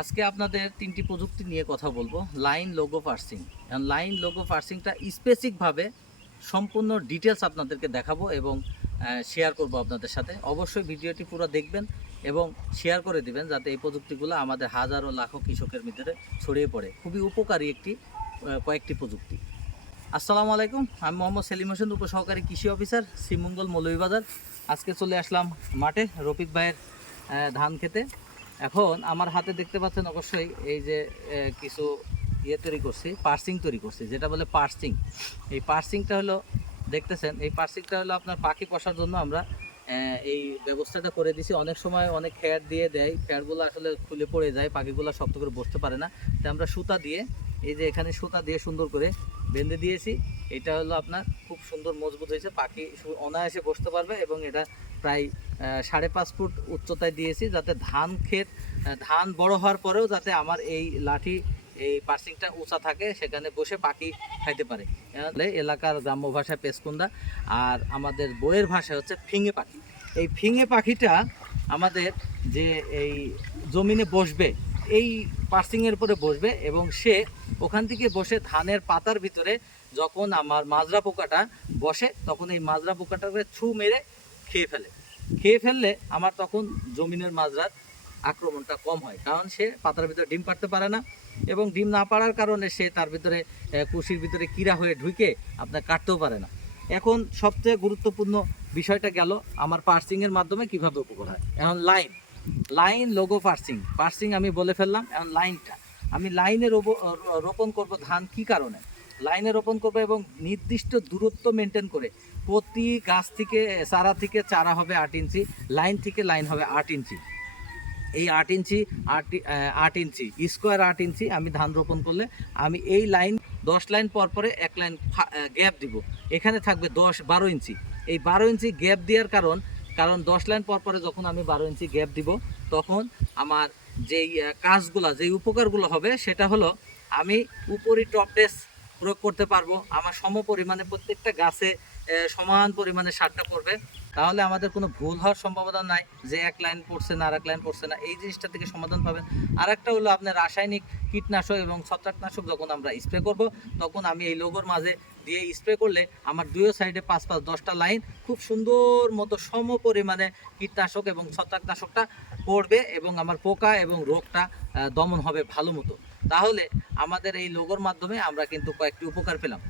আজকে আপনাদের তিনটি প্রযুক্তি নিয়ে কথা বলব। Line logo parsing. Line logo পার্সিংটা স্পেসিকভাবে সম্পূর্ণ ডিটেলস আপনাদেরকে দেখাবো এবং শেয়ার করব আপনাদের সাথে। অবশ্যই ভিডিওটি পুরো দেখবেন এবং শেয়ার করে দিবেন যাতে এই প্রযুক্তিগুলো আমাদের হাজারো লাখো কৃষকের ভিতরে ছড়িয়ে পড়ে। খুবই উপকারী একটি কয়েকটি প্রযুক্তি। আসসালামু আলাইকুম, আমি মোহাম্মদ সেলিম হোসেন, উপসহকারী কৃষি অফিসার, শ্রীমঙ্গল মৌলভীবাজার। আজকে চলে আসলাম মাঠে রফিক ভাইয়ের ধান খেতে। এখন আমার হাতে দেখতে পাচ্ছেন অবশ্যই এই যে কিছু ইয়ে তৈরি করছি, পার্সিং তৈরি করছি, যেটা বলে পার্সিং। এই পার্সিংটা হলো, দেখতেছেন, এই পার্সিংটা হলো আপনার পাখি কষার জন্য আমরা এই ব্যবস্থাটা করে দিছি। অনেক সময় অনেক খ্যার দিয়ে দেয়, খ্যারগুলো আসলে খুলে পড়ে যায়, পাখিগুলো শক্ত করে বসতে পারে না। তাই আমরা সুতা দিয়ে, এই যে এখানে সুতা দিয়ে সুন্দর করে বেঁধে দিয়েছি। এটা হলো আপনার খুব সুন্দর মজবুত হয়েছে, পাখি অনায়াসে বসতে পারবে এবং এটা প্রায় সাড়ে পাঁচ ফুট উচ্চতায় দিয়েছি যাতে ধান ক্ষেত ধান বড় হওয়ার পরেও যাতে আমার এই লাঠি, এই পার্সিংটা উঁচা থাকে, সেখানে বসে পাখি খাইতে পারে। এলাকার গ্রাম্য ভাষায় পেসকুন্দা আর আমাদের বইয়ের ভাষায় হচ্ছে ফিঙে পাখি। এই ফিঙে পাখিটা আমাদের যে এই জমিনে বসবে, এই পার্সিংয়ের উপরে বসবে এবং সে ওখান থেকে বসে ধানের পাতার ভিতরে যখন আমার মাজরা পোকাটা বসে, তখন এই মাজরা পোকাটাকে ছু মেরে খেয়ে ফেলে। খেয়ে ফেললে আমার তখন জমিনের মাজরার আক্রমণটা কম হয়, কারণ সে পাতার ভিতরে ডিম পাড়তে পারে না এবং ডিম না পাড়ার কারণে সে তার ভিতরে কুশির ভিতরে কিরা হয়ে ঢুকে আপনার কাটতেও পারে না। এখন সবচেয়ে গুরুত্বপূর্ণ বিষয়টা গেল আমার পার্সিংয়ের মাধ্যমে কীভাবে উপকার হয়। এখন line line logo parsing. Parsing আমি বলে ফেললাম, এখন লাইনটা। আমি লাইনে রোপ- রোপণ করব ধান কি কারণে? লাইনে রোপণ করব এবং নির্দিষ্ট দূরত্ব মেনটেন করে প্রতি গাছ থেকে, চারা থেকে চারা হবে আট ইঞ্চি, লাইন থেকে লাইন হবে আট ইঞ্চি। এই আট ইঞ্চি, আট আট ইঞ্চি স্কোয়ার আট ইঞ্চি আমি ধান রোপণ করলে আমি এই লাইন, দশ লাইন পর পরে এক লাইন গ্যাপ দিব। এখানে থাকবে দশ, বারো ইঞ্চি। এই বারো ইঞ্চি গ্যাপ দেওয়ার কারণ কারণ দশ লাইন পর পরে যখন আমি বারো ইঞ্চি গ্যাপ দিব, তখন আমার যেই কাজগুলা, যেই উপকারগুলো হবে সেটা হলো আমি উপরি টপ ডেস প্রয়োগ করতে পারব। আমার সম পরিমাণে প্রত্যেকটা গাছে সমান পরিমাণে সারটা পড়বে। তাহলে আমাদের কোনো ভুল হওয়ার সম্ভাবনা নাই যে এক লাইন পড়ছে না, আর এক লাইন পড়ছে না। এই জিনিসটা থেকে সমাধান পাবেন। আর একটা হলো আপনার রাসায়নিক কীটনাশক এবং ছত্রাকনাশক যখন আমরা স্প্রে করব, তখন আমি এই লোগোর মাঝে দিয়ে স্প্রে করলে আমার দুই সাইডে পাঁচ পাঁচ দশটা লাইন খুব সুন্দর মতো সম পরিমাণে কীটনাশক এবং ছত্রাকনাশকটা পড়বে এবং আমার পোকা এবং রোগটা দমন হবে ভালো মতো। তাহলে আমাদের এই লোগোর মাধ্যমে আমরা কিন্তু কয়েকটি উপকার পেলাম।